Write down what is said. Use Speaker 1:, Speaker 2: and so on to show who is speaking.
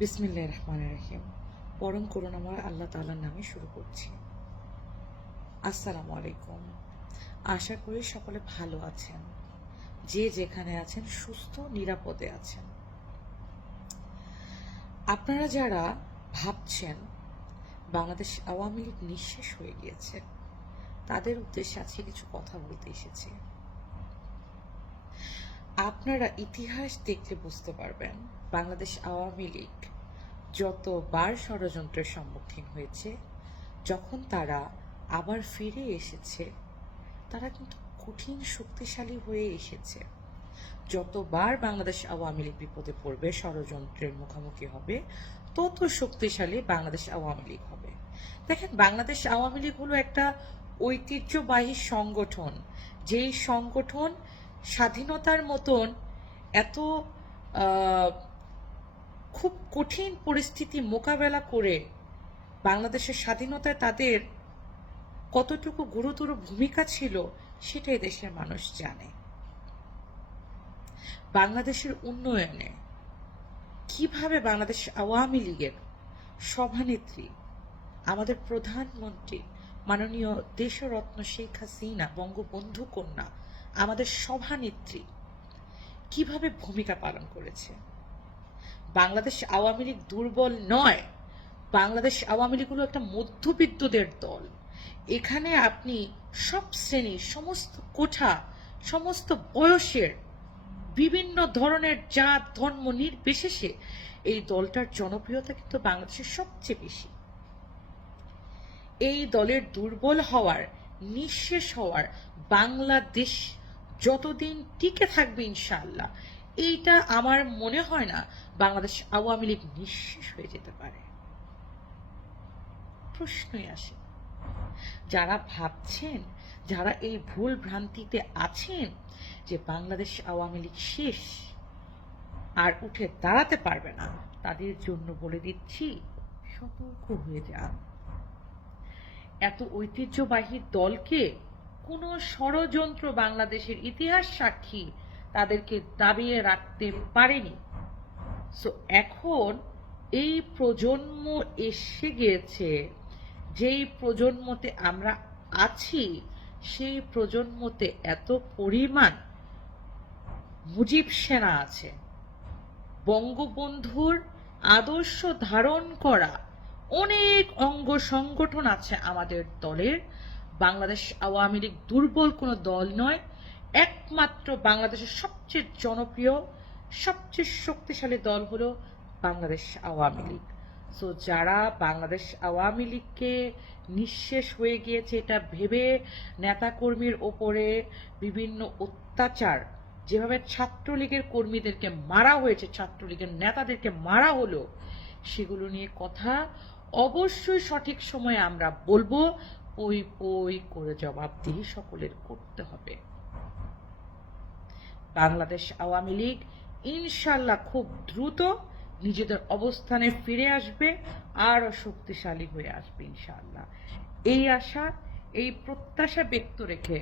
Speaker 1: বিসমিল্লাহ রহমান রহিম। পরম করুণাময় আল্লাহ তাআলার নামে শুরু করছি। আসসালামু আলাইকুম। আশা করি সকলে ভালো আছেন। যে যেখানে আছেন, সুস্থ, নিরাপদে আছেন। আপনারা যারা ভাবছেন বাংলাদেশ আওয়ামী লীগ নিঃশেষ হয়ে গিয়েছে, তাদের উদ্দেশ্যে আজকে কিছু কথা বলতে এসেছি। আপনারা ইতিহাস দেখলে বুঝতে পারবেন, বাংলাদেশ আওয়ামী লীগ যতবার ষড়যন্ত্রের সম্মুখীন হয়েছে, যখন তারা আবার ফিরে এসেছে, তারা কিন্তু কঠিন শক্তিশালী হয়ে এসেছে। যতবার বাংলাদেশ আওয়ামী লীগ বিপদে পড়বে, ষড়যন্ত্রের মুখোমুখি হবে, তত শক্তিশালী বাংলাদেশ আওয়ামী লীগ হবে। দেখেন, বাংলাদেশ আওয়ামী লীগ হলো একটা ঐতিহ্যবাহী সংগঠন। যেই সংগঠন স্বাধীনতার মতন এত খুব কঠিন পরিস্থিতি মোকাবেলা করে বাংলাদেশের স্বাধীনতায় তাদের কতটুকু গুরুতর ভূমিকা ছিল, সেটাই দেশের মানুষ জানে। বাংলাদেশের উন্নয়নে কীভাবে বাংলাদেশ আওয়ামী লীগের সভানেত্রী, আমাদের প্রধানমন্ত্রী, মাননীয় দেশরত্ন শেখ হাসিনা, বঙ্গবন্ধু কন্যা, আমাদের সভানেত্রী কীভাবে ভূমিকা পালন করেছে? বাংলাদেশ আওয়ামী লীগ দুর্বল নয়। বাংলাদেশ আওয়ামী লীগ হলো একটা মধ্যবিত্তদের দল। এখানে আপনি সব শ্রেণির সমস্ত কোঠা, সমস্ত বয়সের বিভিন্ন ধরনের জাত, ধর্ম নির্বিশেষে এই দলটার জনপ্রিয়তা কিন্তু বাংলাদেশের সবচেয়ে বেশি। এই দলের দুর্বল হওয়ার, নিঃশেষ হওয়ার বাংলাদেশ যতদিন টিকে থাকবে ইনশাআল্লাহ এইটা আমার মনে হয় না বাংলাদেশ আওয়ামী লীগ নিঃশেষ হয়ে যেতে পারে। প্রশ্নই আসে। যারা ভাবছেন, যারা এই ভুল ভ্রান্তিতে আছেন যে বাংলাদেশ আওয়ামী লীগ শেষ আর উঠে দাঁড়াতে পারবে না, তাদের জন্য বলে দিচ্ছি, সতর্ক হয়ে যান। এত ঐতিহ্যবাহী দলকে কোনো ষড়যন্ত্র বাংলাদেশের ইতিহাস সাক্ষী তাদেরকে দাবিয়ে রাখতে পারেনি। সো এখন এই প্রজন্ম এসে গিয়েছে, যেই প্রজন্মতে আমরা আছি, সেই প্রজন্মতে এত পরিমাণ মুজিব সেনা আছে। বঙ্গবন্ধুর আদর্শ ধারণ করা অনেক অঙ্গ সংগঠন আছে আমাদের দলের। বাংলাদেশ আওয়ামী লীগ দুর্বল কোনো দল নয় একমাত্র বাংলাদেশের সবচেয়ে জনপ্রিয়, সবচেয়ে শক্তিশালী দল হলো বাংলাদেশ আওয়ামী লীগ। সো যারা বাংলাদেশ আওয়ামী লীগকে নিঃশেষ হয়ে গিয়েছে, এটা ভেবে নেতাকর্মীর ওপরে বিভিন্ন অত্যাচার, যেভাবে ছাত্রলীগের কর্মীদেরকে মারা হয়েছে, ছাত্রলীগের নেতাদেরকে মারা হলো, সেগুলো নিয়ে কথা অবশ্যই সঠিক সময়ে আমরা বলব পই পই করে জবাবদিহি সকলের করতে হবে। বাংলাদেশ আওয়ামী লীগ ইনশাল্লাহ খুব দ্রুত নিজেদের অবস্থানে ফিরে আসবে আরও শক্তিশালী হয়ে আসবে ইনশাল্লাহ। এই আশা, এই প্রত্যাশা ব্যক্ত রেখে